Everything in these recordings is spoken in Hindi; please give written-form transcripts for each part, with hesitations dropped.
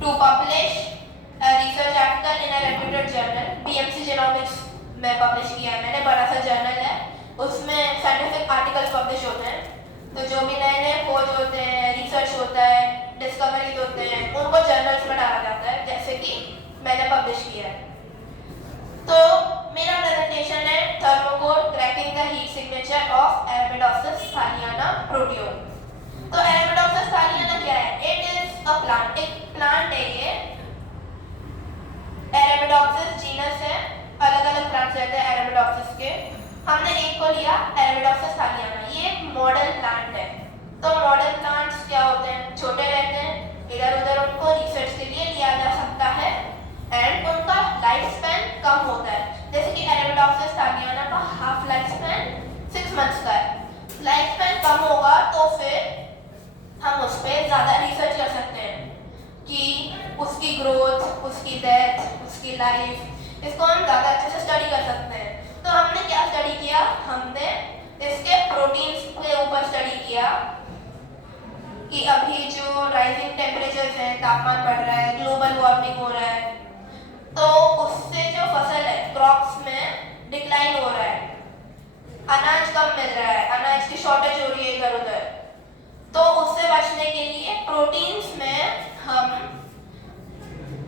to publish a research article in a reputed journal. BMC Genomics में पब्लिश किया है मैंने, बड़ा सा जर्नल है, उसमें साइंटिफिक आर्टिकल्स पब्लिश होते हैं। तो जो भी नए नए खोज होते हैं, रिसर्च होता है, डिस्कवरीज होते हैं, उनको जर्नल्स में डाला जाता है, जैसे कि मैंने पब्लिश किया है। तो मेरा प्रेजेंटेशन है thermocore cracking the heat signature of Arabidopsis thaliana proteome। तो Arabidopsis thaliana क्या है? इट इज अ प्लांट, एक प्लांट है ये। Arabidopsis जीनस है, अलग अलग प्लांट्स रहते हैं Arabidopsis के। हमने एक को लिया Arabidopsis thaliana, ये एक मॉडल प्लांट है। तो मॉडल प्लांट्स क्या होते हैं? छोटे रहते हैं, इधर उधर उनको रिसर्च के लिए लिया जा सकता है एंड उनका लाइफ स्पैन कम होता है। जैसे कि Arabidopsis thaliana का हाफ लाइफ स्पैन 6 मंथ्स का है। लाइफ स्पैन कम होगा तो फिर हम उस पर ज़्यादा रिसर्च कर सकते हैं कि उसकी ग्रोथ, उसकी डेथ, उसकी लाइफ, इसको हम ज़्यादा अच्छे से स्टडी कर सकते हैं। तो हमने क्या स्टडी किया? हमने इसके प्रोटीन्स के ऊपर स्टडी किया कि अभी जो राइजिंग टेम्परेचर्स हैं, तापमान बढ़ रहा है, ग्लोबल वार्मिंग हो रहा है, तो उससे जो फसल है, क्रॉप्स में डिक्लाइन हो रहा है, अनाज कम मिल रहा है, अनाज की शॉर्टेज हो रही है इधर उधर। तो उससे बचने के लिए प्रोटीन्स में हम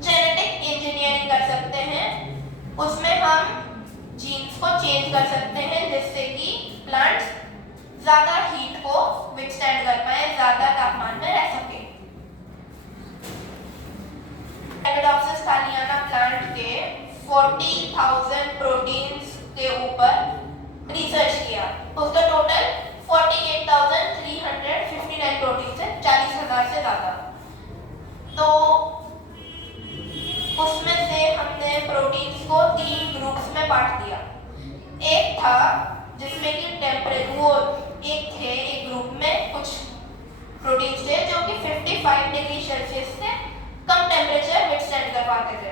जेनेटिक इंजीनियरिंग कर सकते हैं, उसमें हम जीन्स को चेंज कर सकते हैं जिससे कि प्लांट्स ज़्यादा हीट को विथस्टैंड कर पाए, ज़्यादा तापमान में रह सके। Arabidopsis thaliana प्लांट के 40,000 प्रोटीन्स के ऊपर रिसर्च किया। उसका टोटल 48,359 प्रोटीन्स है, 40,000 से ज़्यादा। तो उसमें से हमने प्रोटीन्स को 3 ग्रुप्स में बांट दिया। एक था जिसमें कि एक ग्रुप में कुछ प्रोटीन्स थे जो कि 55 डिग्री सेल्सियस से कम टेम्परेचर विथस्टैंड कर पाते थे।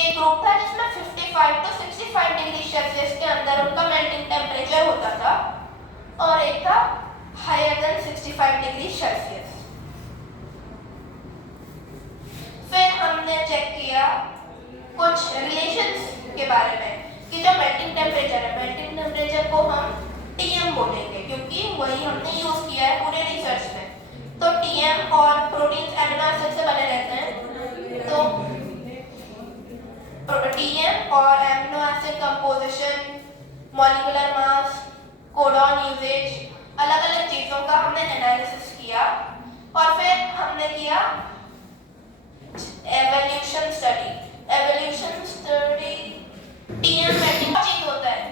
एक ग्रुप था जिसमें 55 to 65 डिग्री सेल्सियस के अंदर उनका मेल्टिंग टेम्परेचर होता था, और एक था हायर देन 65 डिग्री सेल्सियस। फिर हमने चेक किया कुछ रिलेशंस के बारे में कि जो मेल्टिंग टेम्परेचर है, मेल्टिंग टेम्परेचर को हम TM बोलेंगे क्योंकि वही हमने यूज किया है पूरे रिसर्च में। तो TM और प्रोटीन्स एमिनो एसिड से बने रहते हैं, तो TM और amino acid composition, molecular mass, codon usage, अलग अलग चीज़ों का हमने एनालिसिस किया। और फिर हमने किया एवोल्यूशन स्टडी। TM मेल्टिंग चीज होता है,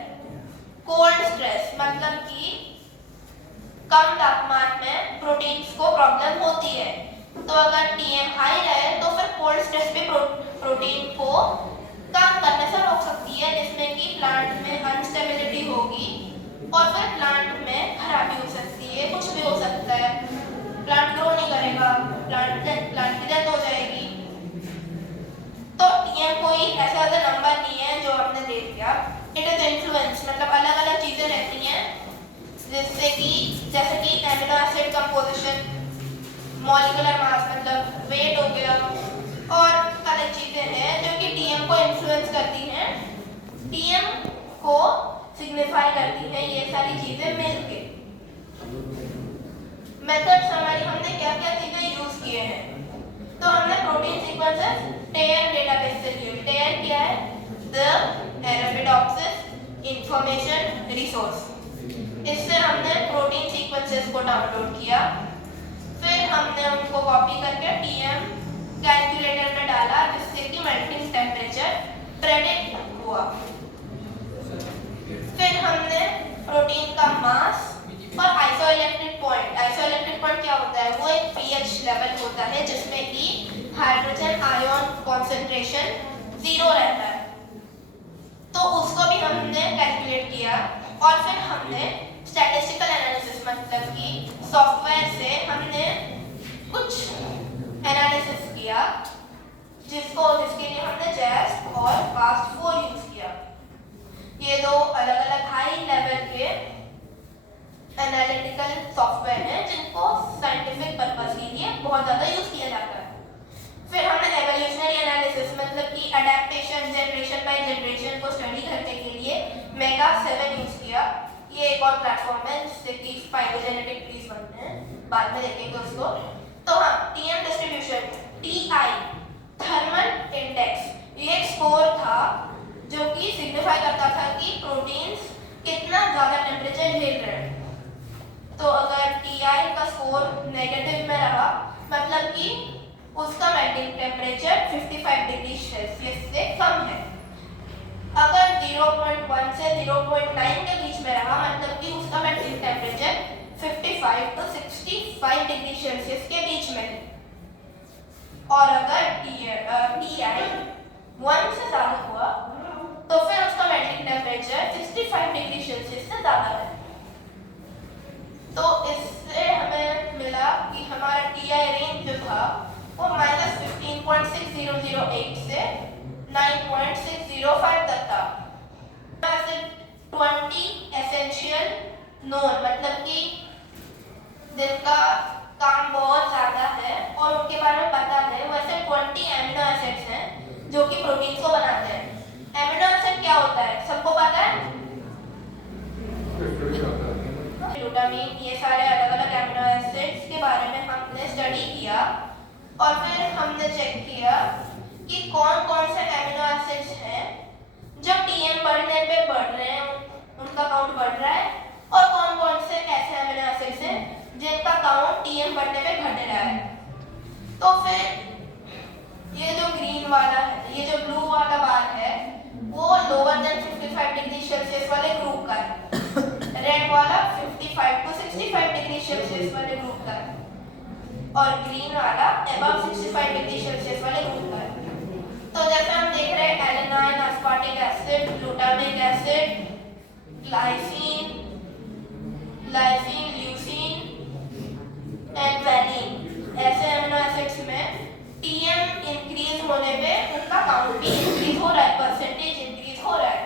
कोल्ड स्ट्रेस, मतलब कि कम तापमान में प्रोटीन्स को प्रॉब्लम होती है। तो अगर TM हाई रहे तो फिर कोल्ड स्ट्रेस भी प्रोटीन को काम करने से रोक सकती है, जिसमें कि प्लांट में अनस्टेबिलिटी होगी और फिर प्लांट में खराबी हो सकती है, कुछ भी हो सकता है, प्लांट ग्रो नहीं करेगा, प्लांट की डेथ हो जाएगी। तो TM कोई ऐसा नंबर नहीं है जो आपने दे दिया, इट इज इन्फ्लुएंस, मतलब अलग अलग चीजें रहती हैं जैसे कि एमिनो एसिड कंपोजिशन, मॉलिक्यूलर मास मतलब वेट हो गया, और अलग चीजें हैं जो कि TM को इन्फ्लुएंस करती हैं, TM को सिग्निफाई करती हैं, ये सारी चीजें मिलके। मेथड्स हमारी, हमने क्या क्या चीजें यूज किए हैं? तो हमने प्रोटीन सीक्वेंसेस TAIR डेटाबेस से लिए। TAIR क्या है? The Arabidopsis information resource. इससे हमने प्रोटीन सीक्वेंसेस को डाउनलोड किया, फिर हमने उनको कॉपी करके TM कैलकुलेटर में डाला जिससे कि मेल्टिंग टेम्परेचर प्रेडिक्ट हुआ। फिर हमने प्रोटीन का मास और आइसोइलेक्ट्रिक पॉइंट क्या होता है? वो एक pH लेवल होता है जिसमें कि हाइड्रोजन आयन कॉन्सेंट्रेशन 0 रहता है, तो उसको भी हमने कैलकुलेट किया। और फिर हमने स्टैटिस्टिकल एनालिसिस, मतलब कि सॉफ्टवेयर से हमने कुछ एनालिसिस किया जिसके लिए हमने JASP और FAST4 यूज किया। ये दो अलग अलग हाई लेवल के एनालिटिकल सॉफ्टवेयर हैं जिनको साइंटिफिक पर्पस के लिए बहुत ज़्यादा यूज किया जाता है। फिर हम एक और प्लेटफॉर्म है जिससे कि फाइलोजेनेटिक ट्रीज बनते हैं, बाद में देखेंगे उसको। तो हाँ, TM distribution, TI thermal index, ये एक स्कोर था जो कि सिग्निफाई करता था कि प्रोटीन्स कितना ज़्यादा टेम्परेचर झेल रहे हैं। तो अगर टीआई का स्कोर नेगेटिव में रहा मतलब कि उसका मेल्टिंग टेम्परेचर 55 डिग्री सेल्सियस से कम है। अगर 0.1 से 0.9 के बीच में रहा मतलब कि उसका melting temperature 55 to 65 degree Celsius के बीच में है। और अगर टीआई 1 से ज़्यादा हुआ तो फिर उसका मेल्टिंग टेम्परेचर 65 डिग्री सेल्सियस से ज़्यादा है। तो इससे हमें मिला कि हमारा टीआई रेंज जो था वो -15.6008 से 9.605 तक था। 20 एसेंशियल नोन मतलब कि जिनका काम बहुत ज़्यादा है और उनके बारे में पता है, वैसे 20 एमिनो एसिड्स हैं जो कि प्रोटीन्स को बनाते हैं। एमिनो एसिड क्या होता है, सबको पता है? ग्लूटामीन, ये सारे अलग अलग एमिनो एसिड्स के बारे में हमने स्टडी किया और फिर हमने चेक किया कि कौन कौन से एमिनो एसिड्स हैं जो टीएम बढ़ने पे बढ़ रहे हैं, उनका काउंट बढ़ रहा है, और कौन कौन से ऐसे एमिनो एसिड्स हैं जिनका काउंट टीएम बढ़ने पे घट रहा है। तो फिर ये जो ग्रीन वाला है, ये जो ब्लू वाला बार है, वो लोअर देन 55 डिग्री सेल्सियस वाले ग्रुप का है। रेड वाला 55 to 65 डिग्री सेल्सियस वाले ग्रुप का है और ग्रीन वाला अबव 65 डिग्री सेल्सियस वाले ग्रुप का है। तो जैसे हम देख रहे हैं alanine, aspartic acid, glutamic acid, glycine, leucine and valine, ऐसे एमिनो एसिड्स में टीएम इंक्रीज होने पे उनका काउंट भी इंक्रीज हो रहा है, परसेंटेज इंक्रीज हो रहा है।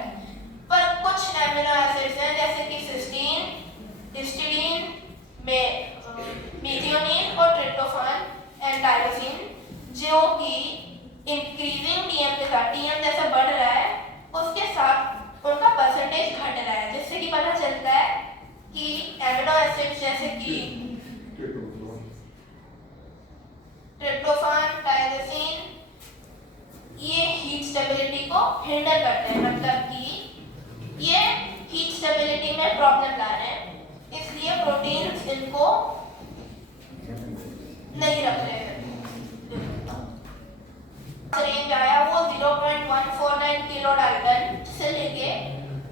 पर कुछ एमिनो एसिड्स हैं जैसे कि सिस्टीन, हिस्टिडीन, मेथियोनिन और ट्रिप्टोफान एंड टायरोसिन, जो कि इंक्रीजिंग टीएम के साथ, टीएम जैसा बढ़ रहा है उसके साथ उनका परसेंटेज घट रहा है, जिससे कि पता चलता है कि एमिनो एसिड्स जैसे कि ट्रिप्टोफान, टायरोसिन, ये हीट स्टेबिलिटी को हिंडर करते हैं, मतलब कि ये हीट स्टेबिलिटी में प्रॉब्लम ला रहे हैं, इसलिए प्रोटीन्स इनको नहीं रख रहे हैं। रेंज आया वो 0.149 किलो डाल्टन से लेके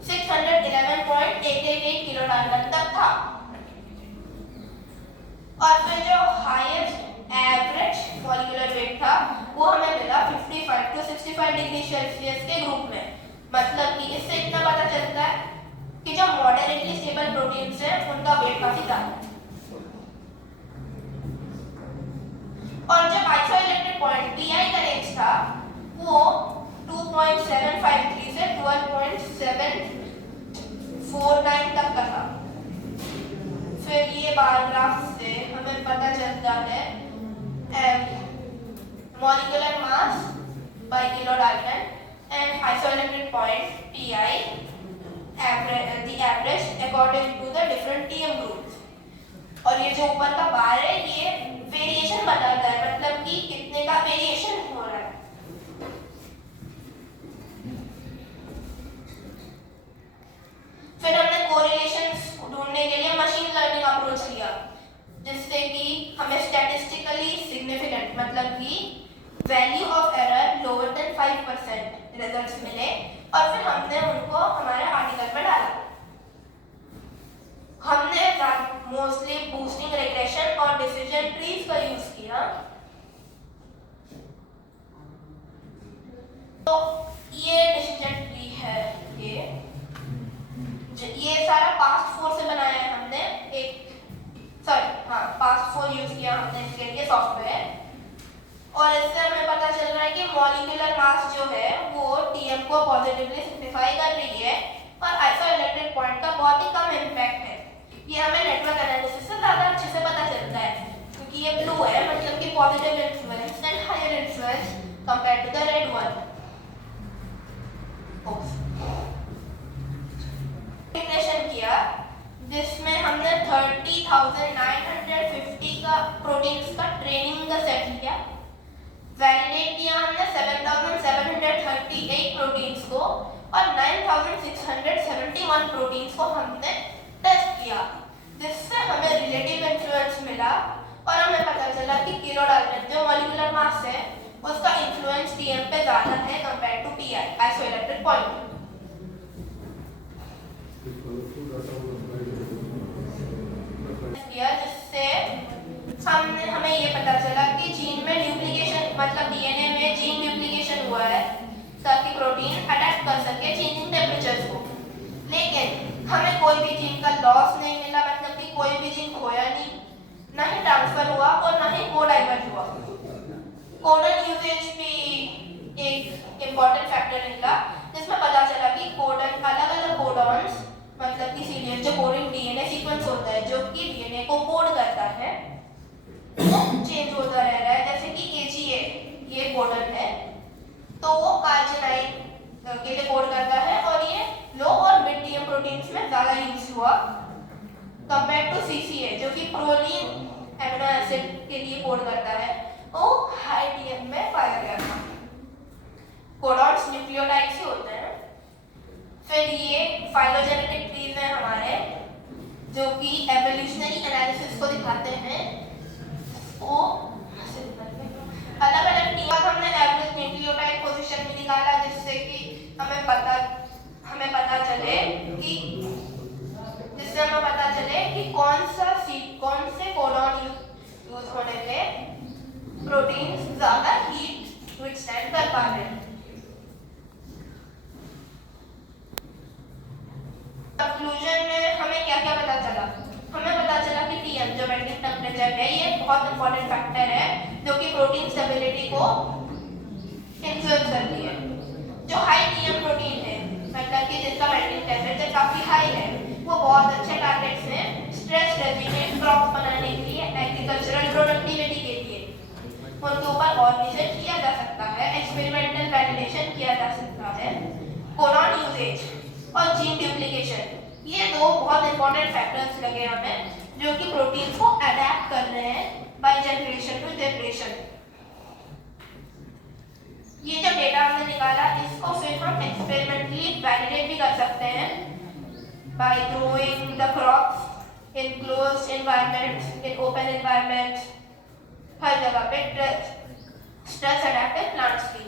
611.888 किलो डाल्टन तक था। और फिर जो हाईएस्ट एवरेज मॉलिक्यूलर वेट था वो हमें मिला 55 to 65 डिग्री सेल्सियस के ग्रुप में। मतलब कि इससे इतना पता चलता है कि जो मॉडरेटली स्टेबल प्रोटीन्स हैं उनका वेट काफी ज्यादा है। और जो आइसोइलेक्टेड पॉइंट पीआई का रेंज था वो 2.753 से 12.749 तक का था। फिर ये बार ग्राफ से हमें पता चलता है molecular mass by kilo Dalton and isoelectric point Pi the average according to the different TM groups। और ये जो ऊपर का बार है ये वेरिएशन बताता है, मतलब कि कितने का वेरिएशन हो रहा है। फिर हमने कोरिलेशंस ढूंढने के लिए मशीन लर्निंग अप्रोच लिया, जिससे कि हमें स्टैटिस्टिकली सिग्निफिकेंट मतलब कि value of error lower than 5% results मिले और फिर हमने उनको हमारे आर्टिकल में डाला। हमने मोस्टली बूस्टिंग रिग्रेशन और डिसीजन ट्रीज का यूज किया। तो ये डिसीजन ट्री है, ये सारा पास्ट 4 से बनाया है हमने, पास्ट 4 यूज किया हमने इसके लिए सॉफ्टवेयर। और इससे हमें पता चल रहा है कि मॉलिक्यूलर मास जो है वो टीएम को पॉजिटिवली सिग्निफाई कर रही है और आइसोइलेक्ट्रिक पॉइंट का बहुत ही कम इम्पैक्ट है। ये हमें नेटवर्क एनालिसिस से ज़्यादा अच्छे से पता चलता है, क्योंकि ये ब्लू है मतलब कि positive influence and higher influence compare to the red one. Integration किया जिसमें हमने 30,950 का प्रोटीन्स का ट्रेनिंग का सेट लिया, वैलिडेट किया हमने 7,738 प्रोटीन्स को और 9,671 प्रोटीन्स को हमने टेस्ट किया, जिससे हमें रिलेटिव इन्फ्लुएंस मिला और हमें पता चला कि किलोडाल्टन जो मॉलिक्यूलर मास है उसका इन्फ्लुएंस टीएम पे ज़्यादा है compare to PI isoelectric polymer. जिससे हमें ये पता चला कि जीन में ड्यूप्लीकेशन मतलब डीएनए में जीन ड्यूप्लीकेशन हुआ है ताकि प्रोटीन अडैप्ट कर सके चेंजिंग टेम्परेचर्स को, लेकिन हमें कोई भी जीन का लॉस नहीं मिला, मतलब कि कोई भी जीन खोया नहीं, ना ही ट्रांसफर हुआ और ना ही कोडाइवर्ट हुआ। कोडन यूसेज भी एक इम्पॉर्टेंट फैक्टर निकला, जिसमें पता चला कि कोडन अलग अलग कोडॉन्स मतलब कि सीरियल जो कोडिंग डीएनए सीक्वेंस होता है जो कि डीएनए को कोड करता है वो चेंज होता रह रहा है। जैसे कि एजीए ये कोडन है तो वो कार्जिनाइन के लिए कोड करता है और ये लो और मिड टीएम प्रोटीन्स में ज़्यादा यूज हुआ कंपेयर टू सीसीए जो कि प्रोलीन एमिनो एसिड के लिए कोड करता है, वो हाई टीएम में पाया गया था। कोडॉन्स न्यूक्लियोटाइड्स ही होते हैं। फिर ये फाइलोजेनेटिक ट्रीज हैं हमारे जो कि एवोल्यूशनरी एनालिसिस को दिखाते हैं। वो अलग अलग टीम हमने एवरेज न्यूक्लियोटाइड पोजीशन भी निकाला, जिससे कि हमें पता चले कि कौन से कोडॉन यूज होने पे प्रोटीन्स ज़्यादा हीट विथस्टैंड कर पा रहे हैं। कंक्लूजन में हमें क्या क्या पता चला? हमें पता चला कि टीएम जो मेल्टिंग टेम्परेचर है ये बहुत इंपॉर्टेंट फैक्टर है जो कि प्रोटीन स्टेबिलिटी को इन्फ्लुएंस करती है। जो हाई टीएम प्रोटीन है मतलब कि जिसका मेल्टिंग टेम्परेचर काफ़ी हाई है वो बहुत अच्छे टारगेट्स हैं स्ट्रेस रेजिस्टेंट क्रॉप्स बनाने के लिए, एग्रीकल्चरल प्रोडक्टिविटी के लिए। उनके ऊपर और रिसर्च किया जा सकता है, एक्सपेरिमेंटल वैलिडेशन किया जा सकता है। कोडॉन यूजेज और जीन ड्यूप्लीकेशन ये दो बहुत इंपॉर्टेंट फैक्टर्स लगे हमें जो कि प्रोटीन को अडैप्ट कर रहे हैं बाय जनरेशन टू जनरेशन। ये जो डेटा हमने निकाला इसको फिर हम एक्सपेरिमेंटली वैलिडेट भी कर सकते हैं by growing the crops in closed environments, in open environments, हर जगह पे स्ट्रेस अडैप्टिव प्लांट्स की।